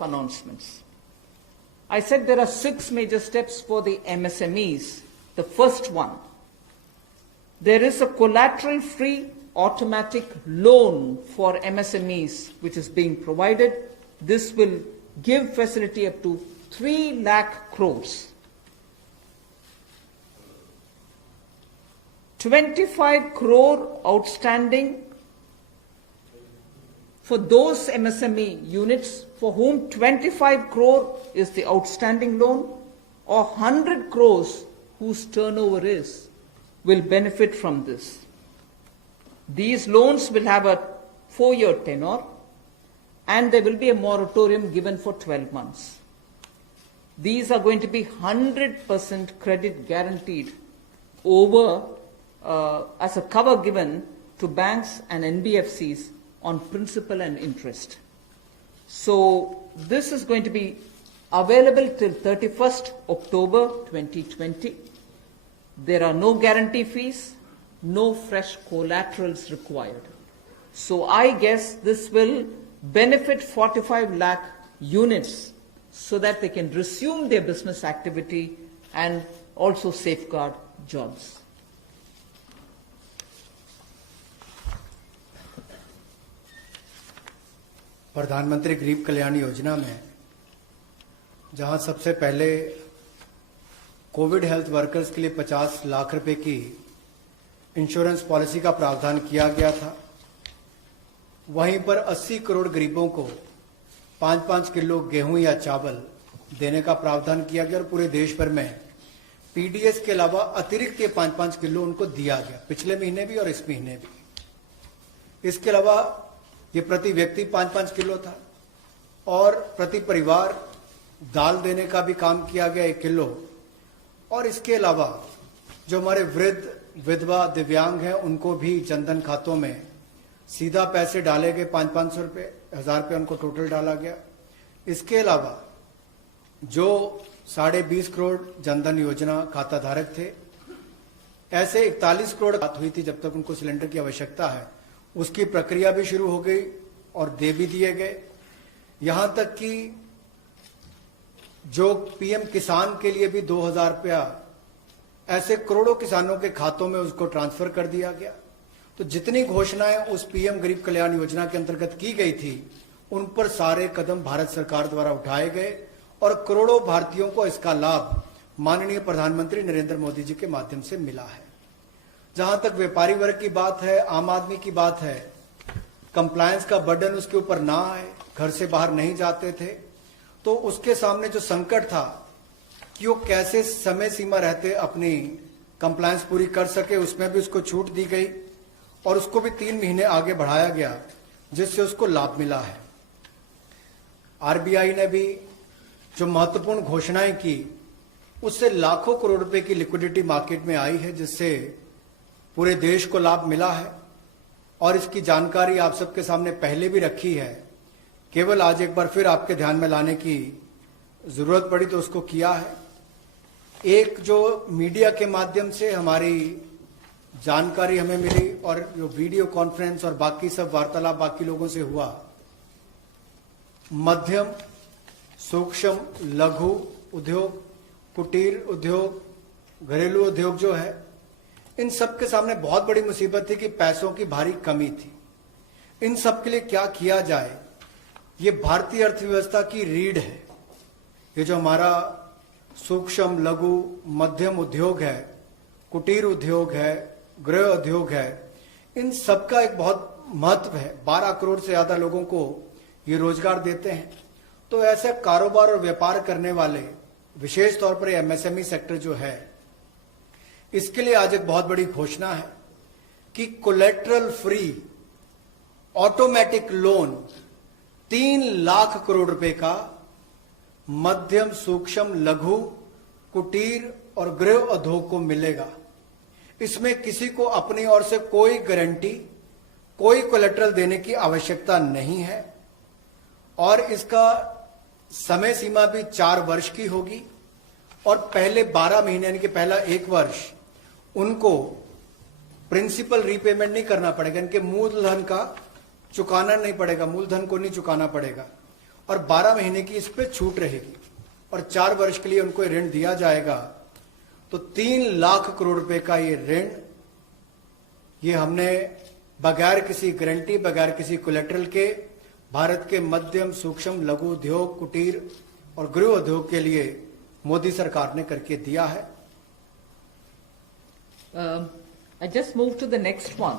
of announcements. I said there are 6 major steps for the MSMEs. The first one, there is a collateral-free automatic loan for MSMEs which is being provided. This will give facility up to 3 lakh crores. 25 crore outstanding for those MSME units for whom 25 crore is the outstanding loan, or 100 crores whose turnover is, will benefit from this. These loans will have a 4-year tenure, and there will be a moratorium given for 12 months. These are going to be 100% credit guaranteed over as a cover given to banks and NBFCs on principal and interest. So this is going to be available till 31st October 2020. There are no guarantee fees, no fresh collaterals required. So I guess this will benefit 45 lakh units so that they can resume their business activity and also safeguard jobs. प्रधानमंत्री गरीब कल्याण योजना में जहां सबसे पहले Covid health workers के लिए 50 लाख रुपए की इंश्योरेंस पॉलिसी का प्रावधान किया गया था, वहीं पर 80 करोड़ गरीबों को 5-5 किलो गेहूं या चावल देने का प्रावधान किया गया और पूरे देश भर में पीडीएस के अलावा अतिरिक्त ये 5-5 किलो उनको दिया गया, पिछले महीने भी और इस महीने भी। इसके अलावा ये प्रति व्यक्ति 5-5 किलो था और प्रति परिवार दाल देने का भी काम किया गया 1 किलो। और इसके अलावा जो हमारे वृद्ध, विधवा, दिव्यांग हैं उनको भी जनधन खातों में सीधा पैसे डाले गए, 500-500 रुपए, 1000 रुपये उनको टोटल डाला गया। इसके अलावा जो 20.5 करोड़ जनधन योजना खाता धारक थे, ऐसे 41 करोड़ बात हुई थी जब तक उनको सिलेंडर की आवश्यकता है, उसकी प्रक्रिया भी शुरू हो गई और दे भी दिए गए। यहां तक कि जो पीएम किसान के लिए भी 2000 रुपया ऐसे करोड़ों किसानों के खातों में उसको ट्रांसफर कर दिया गया। तो जितनी घोषणाएं उस पीएम गरीब कल्याण योजना के अंतर्गत की गई थी, उन पर सारे कदम भारत सरकार द्वारा उठाए गए और करोड़ों भारतीयों को इसका लाभ माननीय प्रधानमंत्री नरेंद्र मोदी जी के माध्यम से मिला है। जहां तक व्यापारी वर्ग की बात है, आम आदमी की बात है, कंप्लायंस का बर्डन उसके ऊपर ना आए, घर से बाहर नहीं जाते थे, तो उसके सामने जो संकट था कि वो कैसे समय सीमा रहते अपनी कंप्लायंस पूरी कर सके, उसमें भी उसको छूट दी गई और उसको भी 3 महीने आगे बढ़ाया गया, जिससे उसको लाभ मिला है। आरबीआई ने भी जो महत्वपूर्ण घोषणाएं की, उससे लाखों करोड़ रुपए की लिक्विडिटी मार्केट में आई है, जिससे पूरे देश को लाभ मिला है और इसकी जानकारी आप सबके सामने पहले भी रखी है। केवल आज एक बार फिर आपके ध्यान में लाने की जरूरत पड़ी तो उसको किया है। एक जो मीडिया के माध्यम से हमारी जानकारी हमें मिली और जो वीडियो कॉन्फ्रेंस और बाकी सब वार्तालाप बाकी लोगों से हुआ, मध्यम, सूक्ष्म, लघु उद्योग, कुटीर उद्योग, घरेलू उद्योग जो है, इन सब के सामने बहुत बड़ी मुसीबत थी कि पैसों की भारी कमी थी। इन सब के लिए क्या किया जाए, ये भारतीय अर्थव्यवस्था की रीढ़ है। ये जो हमारा सूक्ष्म, लघु, मध्यम उद्योग है, कुटीर उद्योग है, गृह उद्योग है, इन सब का एक बहुत महत्व है। 12 करोड़ से ज्यादा लोगों को ये रोजगार देते हैं। तो ऐसे कारोबार और व्यापार करने वाले, विशेष तौर पर एमएसएमई सेक्टर जो है, इसके लिए आज एक बहुत बड़ी घोषणा है कि collateral free automatic loan 3 lakh crore रुपए का मध्यम, सूक्ष्म, लघु, कुटीर और गृह उद्योग को मिलेगा। इसमें किसी को अपनी ओर से कोई गारंटी, कोई कोलेटरल देने की आवश्यकता नहीं है और इसका समय सीमा भी 4 वर्ष की होगी और पहले 12 महीने यानी कि पहला 1 वर्ष उनको प्रिंसिपल रीपेमेंट नहीं करना पड़ेगा, इनके मूलधन का चुकाना नहीं पड़ेगा, मूलधन को नहीं चुकाना पड़ेगा और 12 महीने की इस पे छूट रहेगी और 4 वर्ष के लिए उनको ऋण दिया जाएगा, तो 3 लाख करोड़ रुपए का ये ऋण, ये हमने बगैर किसी गारंटी, बगैर किसी कोलेटरल के भारत के मध्यम, सूक्ष्म, लघु उद्योग, कुटीर और गृह उद्योग के लिए मोदी सरकार ने करके दिया है। I just move to the next one,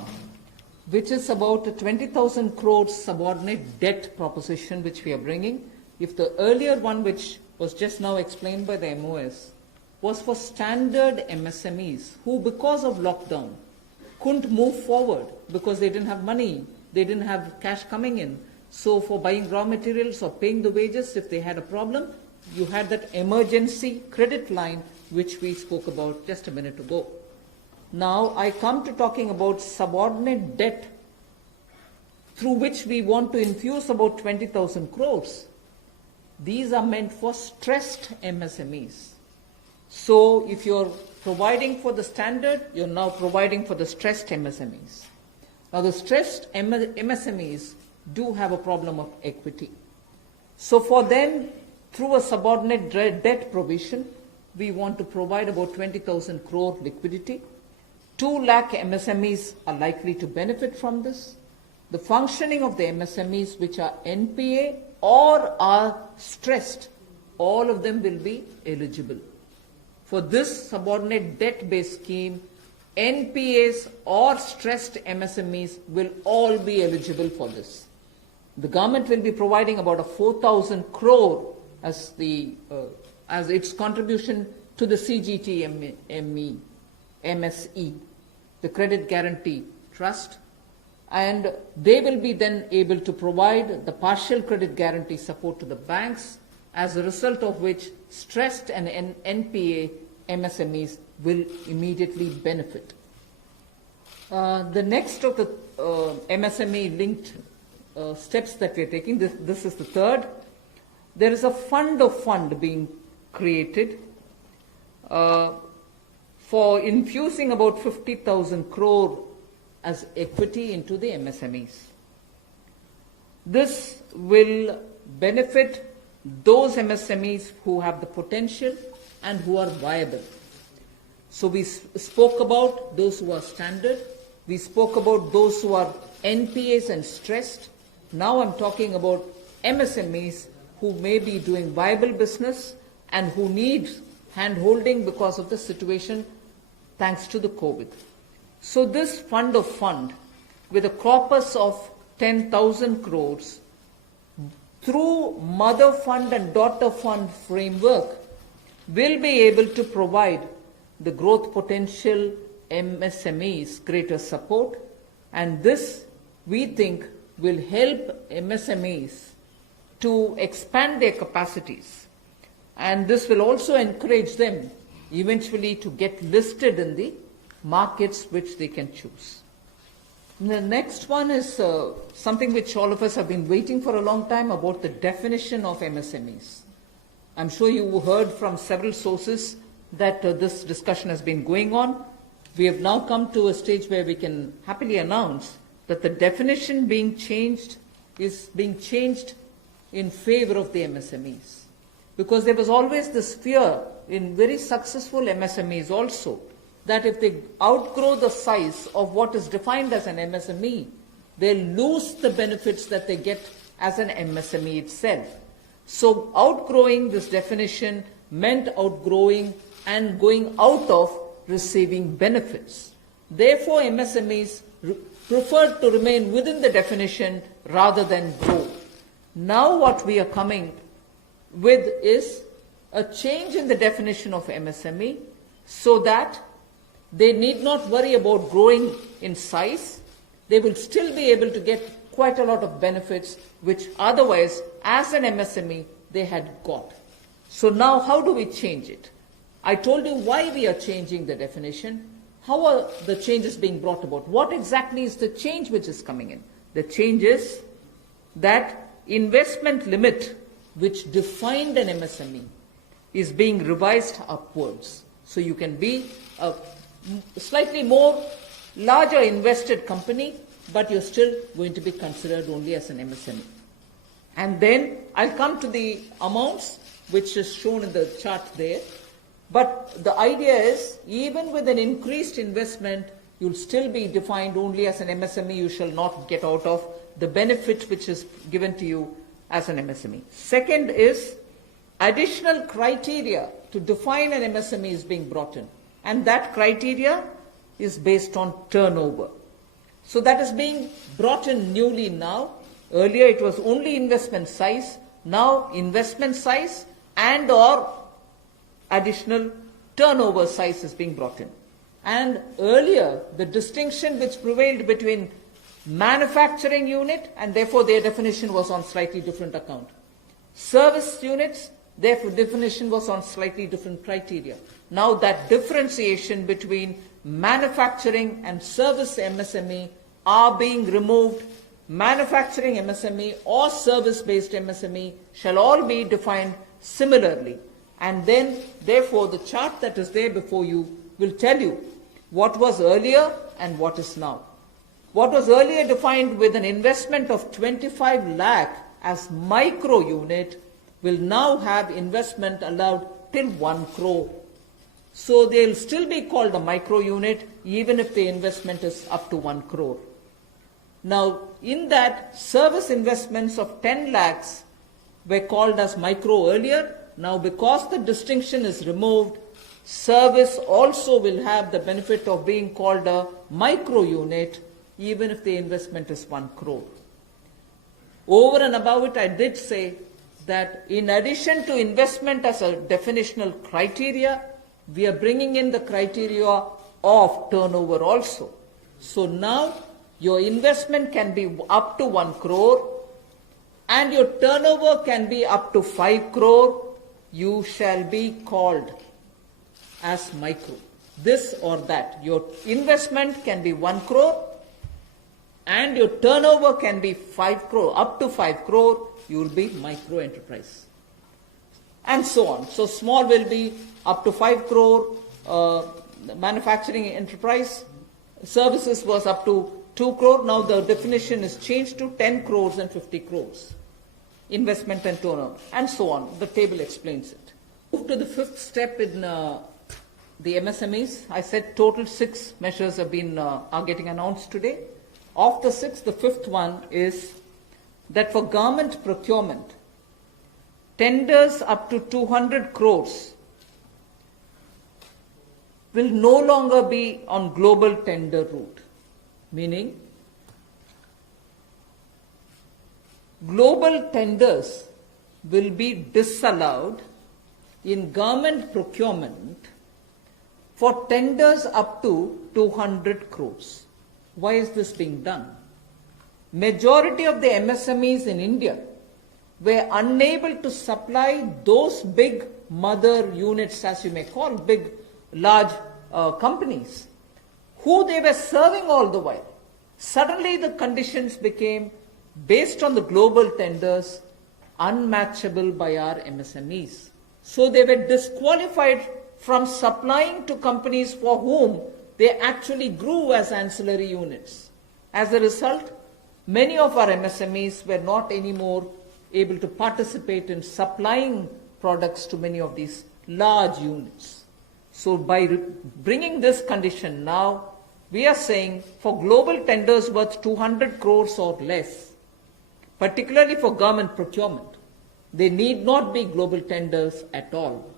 which is about a 20,000 crore subordinate debt proposition which we are bringing. If the earlier one, which was just now explained by the MOS, was for standard MSMEs who, because of lockdown, couldn't move forward because they didn't have money, they didn't have cash coming in. So for buying raw materials or paying the wages, if they had a problem, you had that emergency credit line which we spoke about just a minute ago. Now I come to talking about subordinate debt through which we want to infuse about 20,000 crores. These are meant for stressed MSMEs. So if you're providing for the standard, you're now providing for the stressed MSMEs. Now the stressed MSMEs do have a problem of equity. So for them, through a subordinate debt provision, we want to provide about 20,000 crore liquidity. 2 lakh MSMEs are likely to benefit from this. The functioning of the MSMEs which are NPA or are stressed, all of them will be eligible. For this subordinate debt-based scheme, NPAs or stressed MSMEs will all be eligible for this. The government will be providing about a 4,000 crore as its contribution to the MSE, the Credit Guarantee Trust, and they will be then able to provide the partial credit guarantee support to the banks, as a result of which stressed and NPA MSMEs will immediately benefit. The next of the MSME linked steps that we are taking, this is the third. There is a fund of fund being created for infusing about 50,000 crore as equity into the MSMEs. This will benefit those MSMEs who have the potential and who are viable. So we spoke about those who are standard, we spoke about those who are NPAs and stressed. Now I'm talking about MSMEs who may be doing viable business and who need hand-holding because of the situation thanks to the COVID. So this fund of fund, with a corpus of 10,000 crores, through mother fund and daughter fund framework, will be able to provide the growth potential MSMEs greater support, and this, we think, will help MSMEs to expand their capacities, and this will also encourage them eventually to get listed in the markets which they can choose. The next one is something which all of us have been waiting for a long time, about the definition of MSMEs. I'm sure you heard from several sources that this discussion has been going on. We have now come to a stage where we can happily announce that the definition being changed is being changed in favor of the MSMEs. Because there was always this fear in very successful MSMEs also, that if they outgrow the size of what is defined as an MSME, they'll lose the benefits that they get as an MSME itself. So outgrowing this definition meant outgrowing and going out of receiving benefits. Therefore, MSMEs preferred to remain within the definition rather than grow. Now what we are coming with is a change in the definition of MSME so that they need not worry about growing in size. They will still be able to get quite a lot of benefits which otherwise, as an MSME, they had got. So now how do we change it? I told you why we are changing the definition. How are the changes being brought about? What exactly is the change which is coming in? The change is that investment limit which defined an MSME is being revised upwards. So you can be a slightly more larger invested company, but you're still going to be considered only as an MSME. And then I'll come to the amounts which is shown in the chart there. But the idea is, even with an increased investment, you'll still be defined only as an MSME. You shall not get out of the benefit which is given to you as an MSME. Second is, additional criteria to define an MSME is being brought in. And that criteria is based on turnover. So that is being brought in newly now. Earlier it was only investment size. Now investment size and or additional turnover size is being brought in. And earlier, the distinction which prevailed between manufacturing unit, and therefore their definition was on slightly different account. Service units, their definition was on slightly different criteria. Now that differentiation between manufacturing and service MSME are being removed. Manufacturing MSME or service-based MSME shall all be defined similarly. And then, therefore, the chart that is there before you will tell you what was earlier and what is now. What was earlier defined with an investment of 25 lakh as micro unit will now have investment allowed till 1 crore. So they'll still be called a micro unit even if the investment is up to 1 crore. Now, in that, service investments of 10 lakhs were called as micro earlier. Now, because the distinction is removed, service also will have the benefit of being called a micro unit even if the investment is 1 crore. Over and above it, I did say that in addition to investment as a definitional criteria, we are bringing in the criteria of turnover also. So now your investment can be up to 1 crore and your turnover can be up to 5 crore. You shall be called as micro. This or that. Your investment can be 1 crore and your turnover can be 5 crore. Up to 5 crore, you will be micro enterprise. And so on. So small will be up to 5 crore, manufacturing enterprise. Services was up to 2 crore. Now the definition is changed to 10 crores and 50 crores. Investment and turnover, and so on. The table explains it. Move to the fifth step in the MSMEs. I said total 6 measures have been are getting announced today. Of the 6, the fifth one is that for government procurement, tenders up to 200 crores will no longer be on global tender route, meaning global tenders will be disallowed in government procurement for tenders up to 200 crores. Why is this being done? Majority of the MSMEs in India were unable to supply those big mother units, as you may call, big, large companies, who they were serving all the while. Suddenly the conditions became, based on the global tenders, unmatchable by our MSMEs. So they were disqualified from supplying to companies for whom they actually grew as ancillary units. As a result, many of our MSMEs were not anymore able to participate in supplying products to many of these large units. So by bringing this condition now, we are saying for global tenders worth 200 crores or less, particularly for government procurement, they need not be global tenders at all.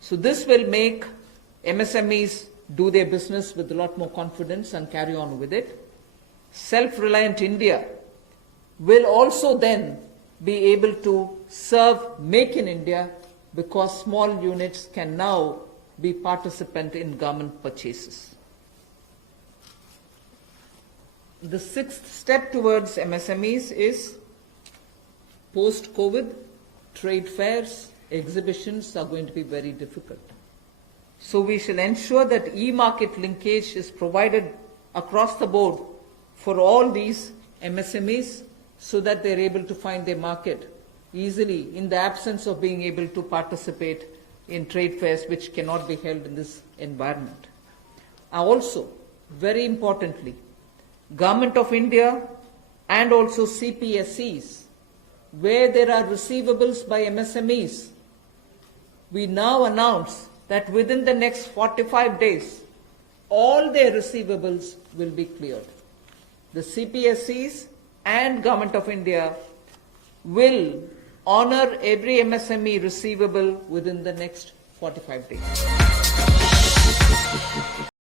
So this will make MSMEs do their business with a lot more confidence and carry on with it. Self-reliant India will also then be able to serve Make in India, because small units can now be participant in government purchases. The sixth step towards MSMEs is post-COVID, trade fairs, exhibitions are going to be very difficult. So we shall ensure that e-market linkage is provided across the board for all these MSMEs so that they're able to find their market easily in the absence of being able to participate in trade fairs which cannot be held in this environment. Also, very importantly, Government of India and also CPSEs where there are receivables by MSMEs, we now announce that within the next 45 days, all their receivables will be cleared. The CPSEs and Government of India will honor every MSME receivable within the next 45 days.